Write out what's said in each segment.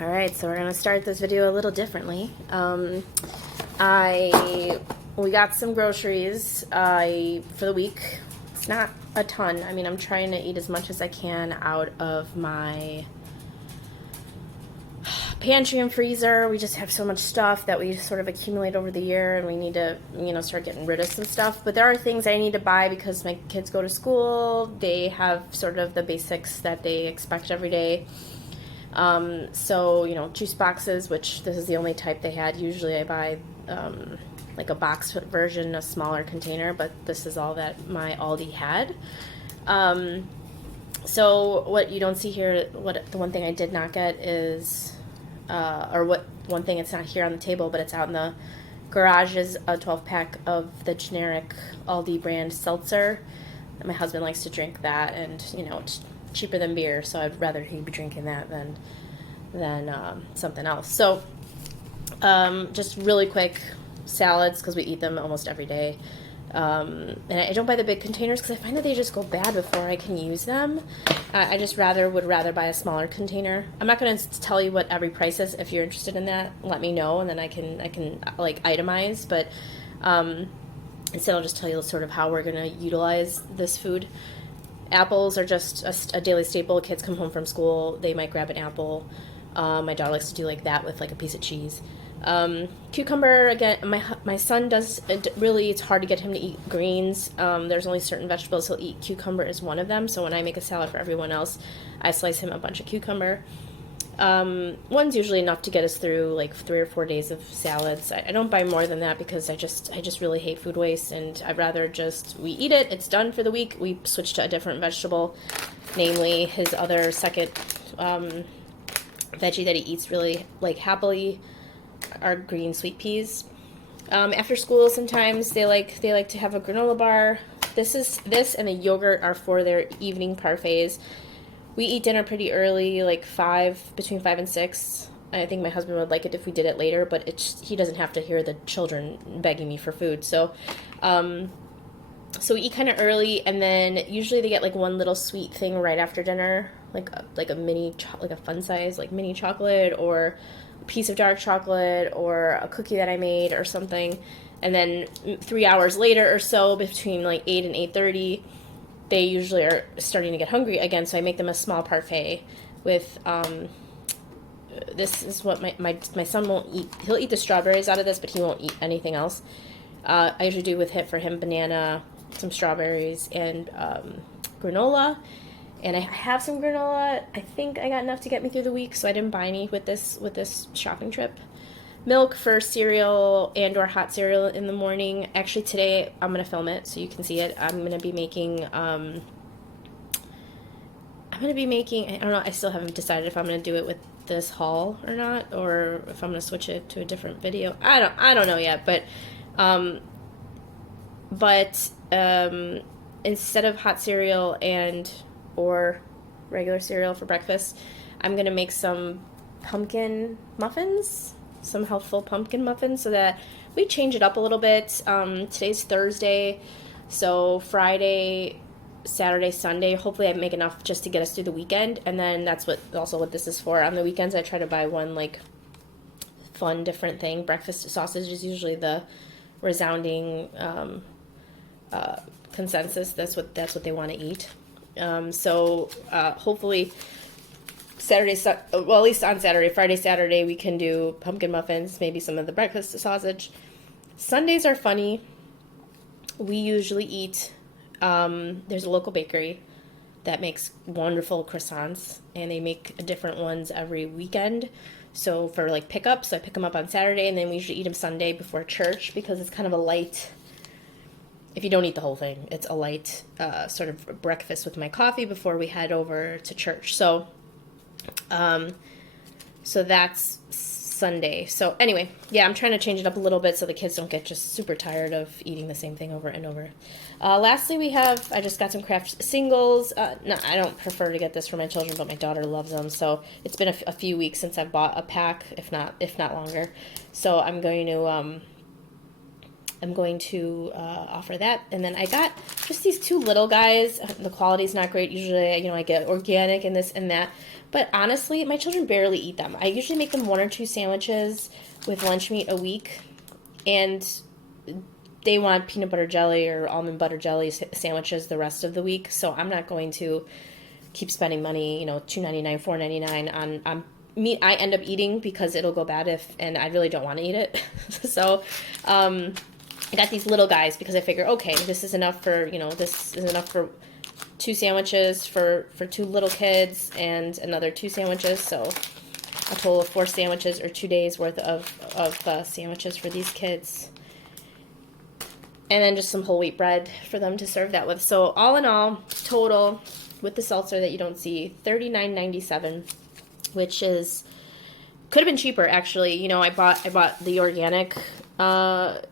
Alright, so we're going to start this video a little differently. We got some groceries for the week. It's not a ton. I mean, I'm trying to eat as much as I can out of my pantry and freezer. We just have so much stuff that we sort of accumulate over the year, and we need to, start getting rid of some stuff. But there are things I need to buy because my kids go to school. They have sort of the basics that they expect every day. So, juice boxes, which this is the only type they had. Usually I buy like a box version, a smaller container, but this is all that my Aldi had. So what you don't see here, the one thing I did not get is, one thing it's not here on the table, but it's out in the garage, is a 12-pack of the generic Aldi brand seltzer. My husband likes to drink that, and, it's cheaper than beer, so I'd rather he be drinking that than something else. So just really quick salads, because we eat them almost every day. And I don't buy the big containers because I find that they just go bad before I can use them. I just would rather buy a smaller container. I'm not going to tell you what every price is. If you're interested in that, let me know, and then I can like itemize. But instead, I'll just tell you sort of how we're going to utilize this food. Apples are just a daily staple. Kids come home from school, they might grab an apple. My daughter likes to do like that with like a piece of cheese. Cucumber, again, my son does, it's hard to get him to eat greens. There's only certain vegetables he'll eat. Cucumber is one of them, so when I make a salad for everyone else, I slice him a bunch of cucumber. One's usually enough to get us through like 3 or 4 days of salads. I don't buy more than that because I just really hate food waste, and I'd rather we eat it, it's done for the week, we switch to a different vegetable, namely his other second veggie that he eats really like happily are green sweet peas. After school, sometimes they like to have a granola bar. This and a yogurt are for their evening parfaits. We eat dinner pretty early, like between 5 and 6. I think my husband would like it if we did it later, but he doesn't have to hear the children begging me for food. So we eat kind of early, and then usually they get like one little sweet thing right after dinner, like a mini, like a fun size, like mini chocolate, or a piece of dark chocolate, or a cookie that I made, or something. And then 3 hours later or so, between like 8 and 8:30, they usually are starting to get hungry again, so I make them a small parfait with, this is what my son won't eat. He'll eat the strawberries out of this, but he won't eat anything else. I usually do for him banana, some strawberries, and granola. And I have some granola. I think I got enough to get me through the week, so I didn't buy any with this shopping trip. Milk for cereal or hot cereal in the morning. Actually, today I'm going to film it so you can see it. I'm going to be making, I don't know, I still haven't decided if I'm going to do it with this haul or not, or if I'm going to switch it to a different video. I don't know yet, but instead of hot cereal or regular cereal for breakfast, I'm going to make some pumpkin muffins. Some healthful pumpkin muffins, so that we change it up a little bit. Today's Thursday, so Friday, Saturday, Sunday, hopefully I make enough just to get us through the weekend, and then that's what this is for. On the weekends, I try to buy one like fun, different thing. Breakfast sausage is usually the resounding consensus. That's what they want to eat. Hopefully at least on Saturday, Friday, Saturday, we can do pumpkin muffins, maybe some of the breakfast sausage. Sundays are funny. We usually eat, there's a local bakery that makes wonderful croissants, and they make different ones every weekend. So for like pickups, I pick them up on Saturday, and then we usually eat them Sunday before church, because it's kind of a light, if you don't eat the whole thing, it's a light sort of breakfast with my coffee before we head over to church. So that's Sunday. So anyway, yeah, I'm trying to change it up a little bit so the kids don't get just super tired of eating the same thing over and over. Lastly, I just got some Kraft singles. No, I don't prefer to get this for my children, but my daughter loves them. So it's been a few weeks since I've bought a pack, if not longer. So I'm going to I'm going to offer that. And then I got just these 2 little guys. The quality's not great. Usually, I get organic and this and that. But honestly, my children barely eat them. I usually make them 1 or 2 sandwiches with lunch meat a week. And they want peanut butter jelly or almond butter jelly sandwiches the rest of the week. So I'm not going to keep spending money, $2.99, $4.99 on meat I end up eating because it'll go bad and I really don't want to eat it. So I got these little guys because I figure, okay, this is enough for 2 sandwiches for 2 little kids and another 2 sandwiches. So a total of 4 sandwiches or 2 days worth of sandwiches for these kids. And then just some whole wheat bread for them to serve that with. So all in all, total with the seltzer that you don't see, $39.97, which is could have been cheaper actually. I bought the organic granola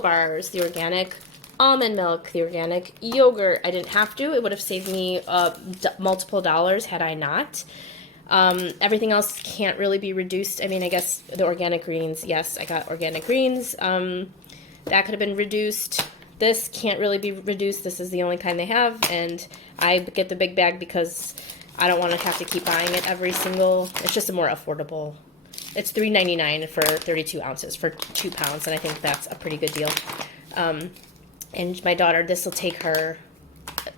bars, the organic almond milk, the organic yogurt. I didn't have to. It would have saved me multiple dollars had I not. Everything else can't really be reduced. I mean, I guess the organic greens, yes, I got organic greens. That could have been reduced. This can't really be reduced. This is the only kind they have, and I get the big bag because I don't want to have to keep buying it every single. It's just a more affordable. It's $3.99 for 32 ounces for 2 pounds, and I think that's a pretty good deal. And my daughter, this will take her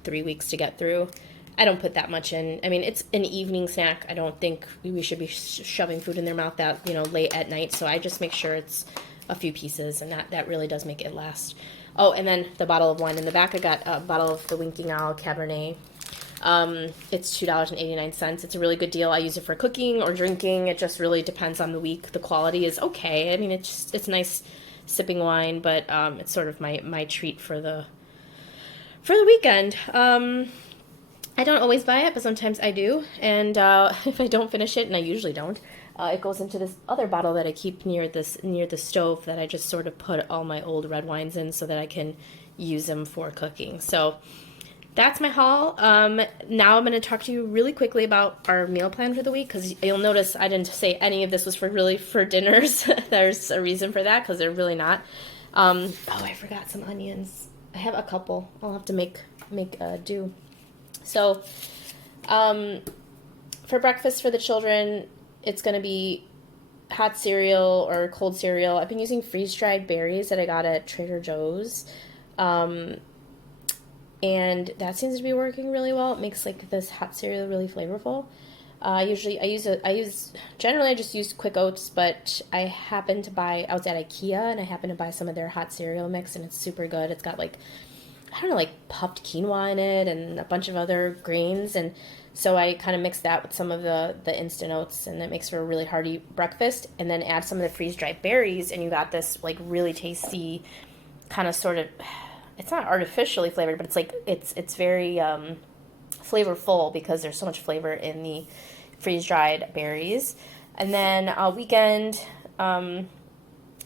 3 weeks to get through. I don't put that much in. I mean, it's an evening snack. I don't think we should be shoving food in their mouth that late at night. So I just make sure it's a few pieces, and that really does make it last. Oh, and then the bottle of wine in the back. I got a bottle of the Winking Owl Cabernet. It's $2.89. It's a really good deal. I use it for cooking or drinking. It just really depends on the week. The quality is okay. I mean, it's nice sipping wine, but it's sort of my treat for the weekend. I don't always buy it, but sometimes I do. And if I don't finish it, and I usually don't, it goes into this other bottle that I keep near the stove that I just sort of put all my old red wines in so that I can use them for cooking. So that's my haul. Now I'm going to talk to you really quickly about our meal plan for the week, because you'll notice I didn't say any of this was for dinners. There's a reason for that, because they're really not. I forgot some onions. I have a couple. I'll have to make do. So, for breakfast for the children, it's going to be hot cereal or cold cereal. I've been using freeze-dried berries that I got at Trader Joe's. And that seems to be working really well. It makes this hot cereal really flavorful. I just use Quick Oats, but I was at IKEA and I happened to buy some of their hot cereal mix, and it's super good. It's got puffed quinoa in it and a bunch of other grains, and so I kind of mix that with some of the instant oats, and that makes for a really hearty breakfast. And then add some of the freeze-dried berries, and you got this really tasty kind of sort of. It's not artificially flavored, but it's very flavorful because there's so much flavor in the freeze-dried berries. And then weekend. Now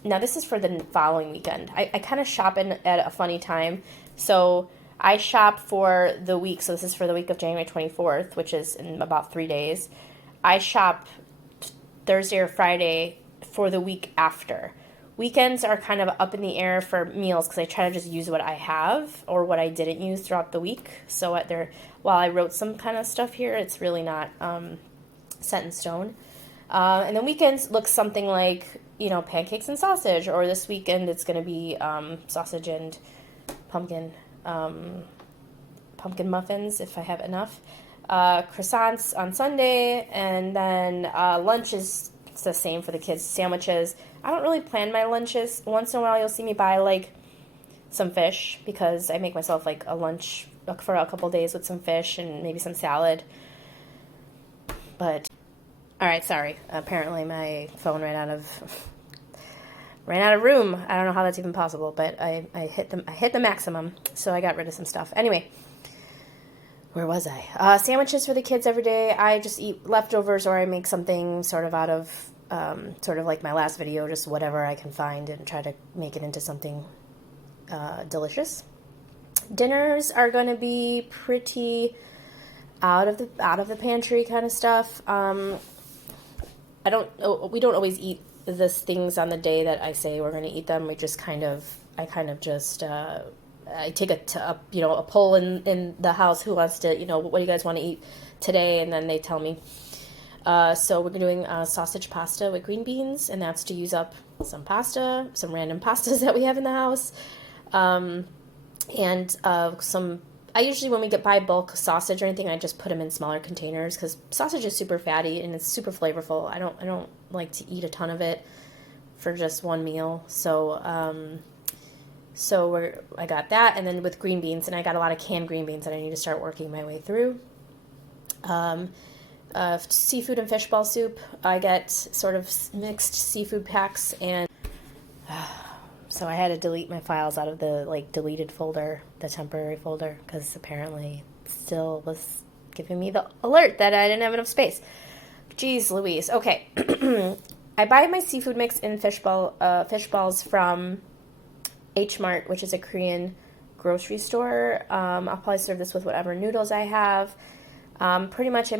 this is for the following weekend. I kind of shop at a funny time. So I shop for the week. So this is for the week of January 24th, which is in about 3 days. I shop Thursday or Friday for the week after. Weekends are kind of up in the air for meals because I try to just use what I have or what I didn't use throughout the week. So while I wrote some kind of stuff here, it's really not set in stone. And then weekends look something like, pancakes and sausage, or this weekend it's going to be sausage and pumpkin muffins if I have enough. Croissants on Sunday, and then lunch is the same for the kids. Sandwiches. I don't really plan my lunches. Once in a while you'll see me buy some fish, because I make myself a lunch for a couple days with some fish and maybe some salad. But alright, sorry. Apparently my phone ran out of room. I don't know how that's even possible, but I hit the maximum, so I got rid of some stuff. Anyway, where was I? Sandwiches for the kids every day. I just eat leftovers, or I make something sort of out of, sort of like my last video, just whatever I can find and try to make it into something delicious. Dinners are going to be pretty out of the pantry kind of stuff. We don't always eat this things on the day that I say we're going to eat them. I kind of just, I take a poll in the house, who wants to, what do you guys want to eat today? And then they tell me. So we're doing sausage pasta with green beans, and that's to use up some random pastas that we have in the house. And I usually, when we buy bulk sausage or anything, I just put them in smaller containers, because sausage is super fatty and it's super flavorful. I don't like to eat a ton of it for just one meal. So I got that, and then with green beans, and I got a lot of canned green beans that I need to start working my way through. Seafood and fish ball soup. I get sort of mixed seafood packs, and so I had to delete my files out of the deleted folder, the temporary folder, because apparently it still was giving me the alert that I didn't have enough space. Jeez Louise. Okay. I buy my seafood mix in fish balls from H Mart, which is a Korean grocery store. I'll probably serve this with whatever noodles I have. Pretty much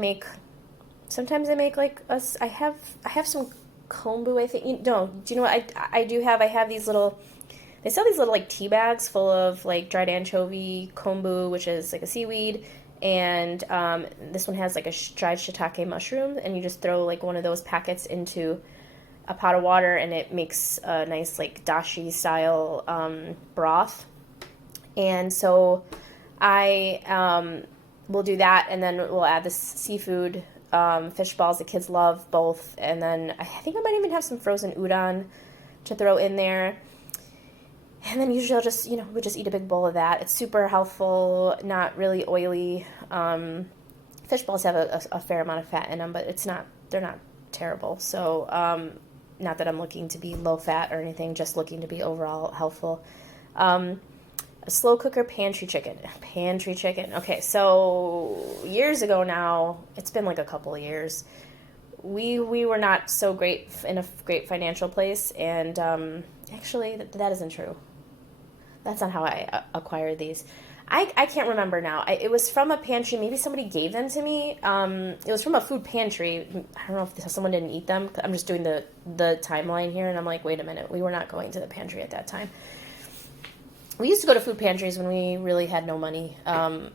sometimes I make I have some kombu, I think. No, do you know what I do have? I have these they sell these little tea bags full of dried anchovy, kombu, which is a seaweed, and this one has a dried shiitake mushroom, and you just throw one of those packets into a pot of water, and it makes a nice dashi style broth. And so I will do that, and then we'll add this seafood fish balls. The kids love both, and then I think I might even have some frozen udon to throw in there. And then usually I'll just we just eat a big bowl of that. It's super healthful, not really oily. Fish balls have a fair amount of fat in them, but they're not terrible. So not that I'm looking to be low fat or anything, just looking to be overall healthful. A slow cooker pantry chicken. Okay, so years ago now, it's been a couple of years, we were not so great in a great financial place, and actually that isn't true. That's not how I acquired these. I can't remember now. It was from a pantry. Maybe somebody gave them to me. It was from a food pantry. I don't know if someone didn't eat them. I'm just doing the timeline here, and I'm like, wait a minute. We were not going to the pantry at that time. We used to go to food pantries when we really had no money, and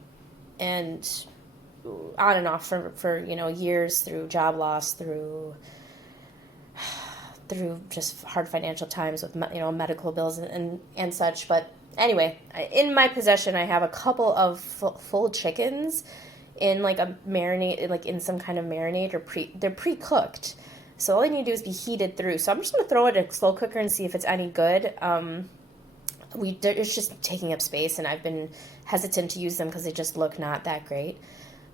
on and off for years, through job loss, through just hard financial times with medical bills and such. But anyway, in my possession, I have a couple of full chickens in a marinade, in some kind of marinade, or they're pre-cooked. So all I need to do is be heated through. So I'm just going to throw it in a slow cooker and see if it's any good. It's just taking up space, and I've been hesitant to use them because they just look not that great.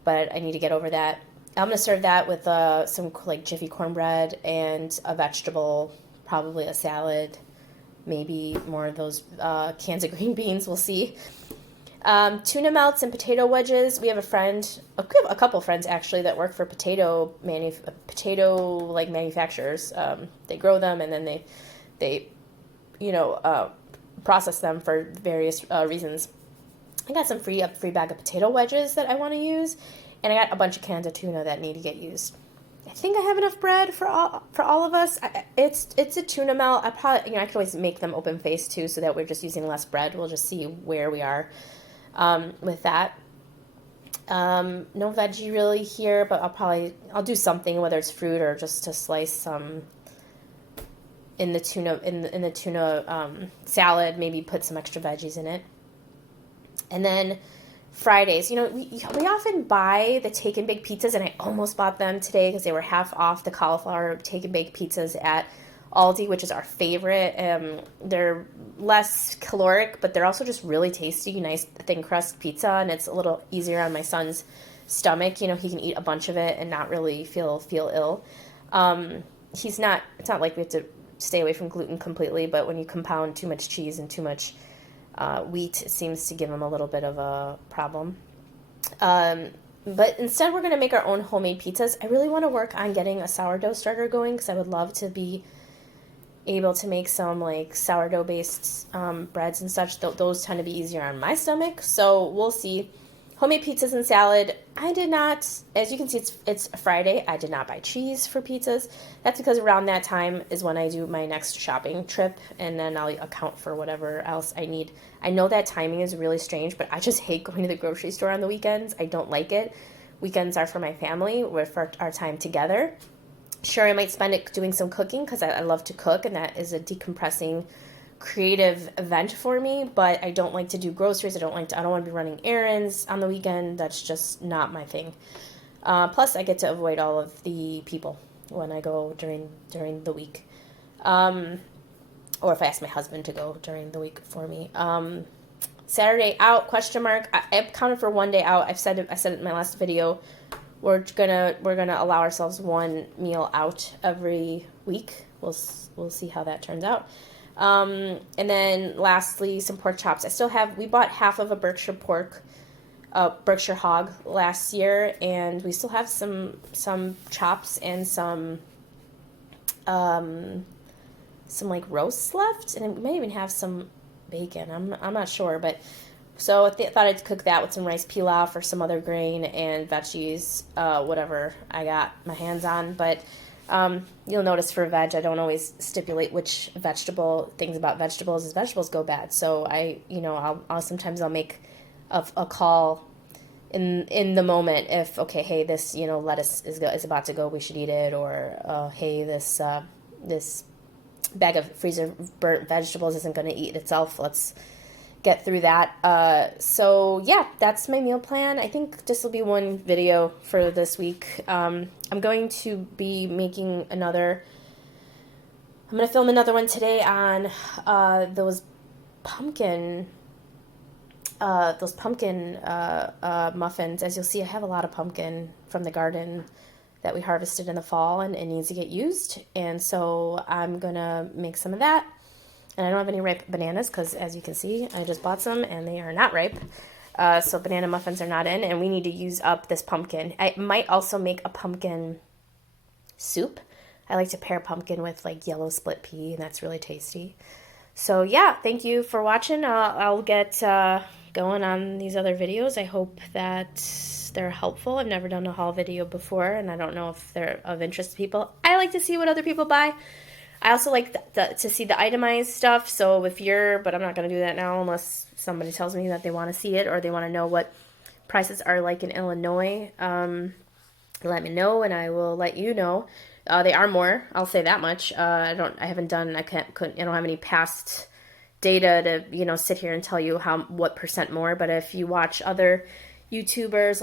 But I need to get over that. I'm going to serve that with some Jiffy cornbread and a vegetable, probably a salad, maybe more of those cans of green beans. We'll see. Tuna melts and potato wedges. We have a couple friends actually that work for potato manufacturers. They grow them, and then they process them for various reasons. I got some free bag of potato wedges that I want to use, and I got a bunch of cans of tuna that need to get used. I think I have enough bread for all of us. It's a tuna melt. I probably I could always make them open faced too, so that we're just using less bread. We'll just see where we are with that. No veggie really here, but I'll do something, whether it's fruit or just to slice some in the tuna salad. Maybe put some extra veggies in it. And then Fridays, we often buy the take and bake pizzas, and I almost bought them today because they were half off, the cauliflower take and bake pizzas at Aldi, which is our favorite. They're less caloric, but they're also just really tasty, nice thin crust pizza, and it's a little easier on my son's stomach. He can eat a bunch of it and not really feel ill. It's not like we have to stay away from gluten completely, but when you compound too much cheese and too much wheat, it seems to give him a little bit of a problem. But instead, we're going to make our own homemade pizzas. I really want to work on getting a sourdough starter going, because I would love to be able to make some sourdough-based breads and such. Those tend to be easier on my stomach, so we'll see. Homemade pizzas and salad. I did not, as you can see, it's Friday. I did not buy cheese for pizzas. That's because around that time is when I do my next shopping trip, and then I'll account for whatever else I need. I know that timing is really strange, but I just hate going to the grocery store on the weekends. I don't like it. Weekends are for my family, for our time together. Sure, I might spend it doing some cooking because I love to cook, and that is a decompressing creative event for me, but I don't like to do groceries. I don't want to be running errands on the weekend. That's just not my thing. Plus, I get to avoid all of the people when I go during the week, or if I ask my husband to go during the week for me. Saturday out? Question mark. I've counted for one day out. I said it in my last video. We're gonna allow ourselves one meal out every week. We'll see how that turns out. And then lastly, some pork chops. We bought half of a Berkshire hog last year, and we still have some chops and some like roasts left, and we might even have some bacon. I'm not sure, but so I thought I'd cook that with some rice pilaf or some other grain and veggies, whatever I got my hands on, but you'll notice for veg, I don't always stipulate which things about vegetables is vegetables go bad. So I'll sometimes make a call in the moment if, okay, hey, this, lettuce is about to go, we should eat it. Or, hey, this bag of freezer burnt vegetables isn't going to eat itself. Let's get through that. So yeah, that's my meal plan. I think this will be one video for this week. I'm going to be making I'm going to film another one today on those pumpkin muffins. As you'll see, I have a lot of pumpkin from the garden that we harvested in the fall, and it needs to get used. And so I'm going to make some of that. And I don't have any ripe bananas because, as you can see, I just bought some and they are not ripe. So banana muffins are not in, and we need to use up this pumpkin. I might also make a pumpkin soup. I like to pair pumpkin with like yellow split pea, and that's really tasty. So yeah, thank you for watching. I'll get going on these other videos. I hope that they're helpful. I've never done a haul video before, and I don't know if they're of interest to people. I like to see what other people buy. I also like to see the itemized stuff, so but I'm not going to do that now unless somebody tells me that they want to see it or they want to know what prices are like in Illinois. Let me know, and I will let you know. They are more, I'll say that much. I don't have any past data to, sit here and tell you what percent more, but if you watch other YouTubers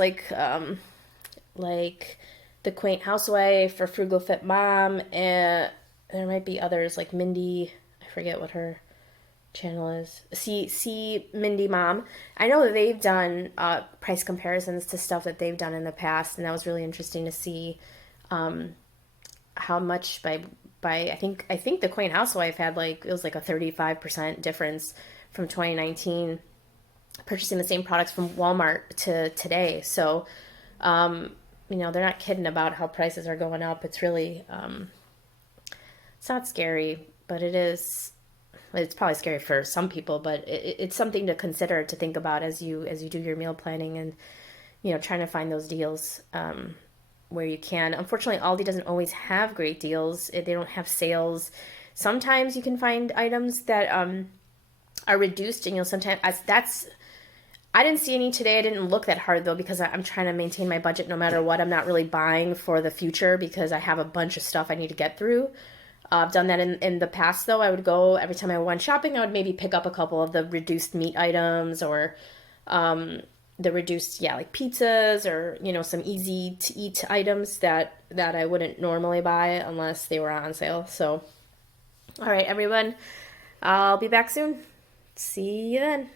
like The Quaint Housewife or Frugal Fit Mom, and there might be others like Mindy, I forget what her channel is, see Mindy Mom. I know that they've done price comparisons to stuff that they've done in the past, and that was really interesting to see how much by I think The Quaint Housewife had it was like a 35% difference from 2019 purchasing the same products from Walmart to today. So they're not kidding about how prices are going up. It's really it's not scary, but it is. It's probably scary for some people, but it's something to consider, to think about as you do your meal planning and trying to find those deals where you can. Unfortunately, Aldi doesn't always have great deals. They don't have sales. Sometimes you can find items that are reduced, and sometimes I didn't see any today. I didn't look that hard though because I'm trying to maintain my budget no matter what. I'm not really buying for the future because I have a bunch of stuff I need to get through. I've done that in the past, though. I would go, every time I went shopping, I would maybe pick up a couple of the reduced meat items or the reduced, like pizzas or, some easy-to-eat items that I wouldn't normally buy unless they were on sale. So, all right, everyone, I'll be back soon. See you then.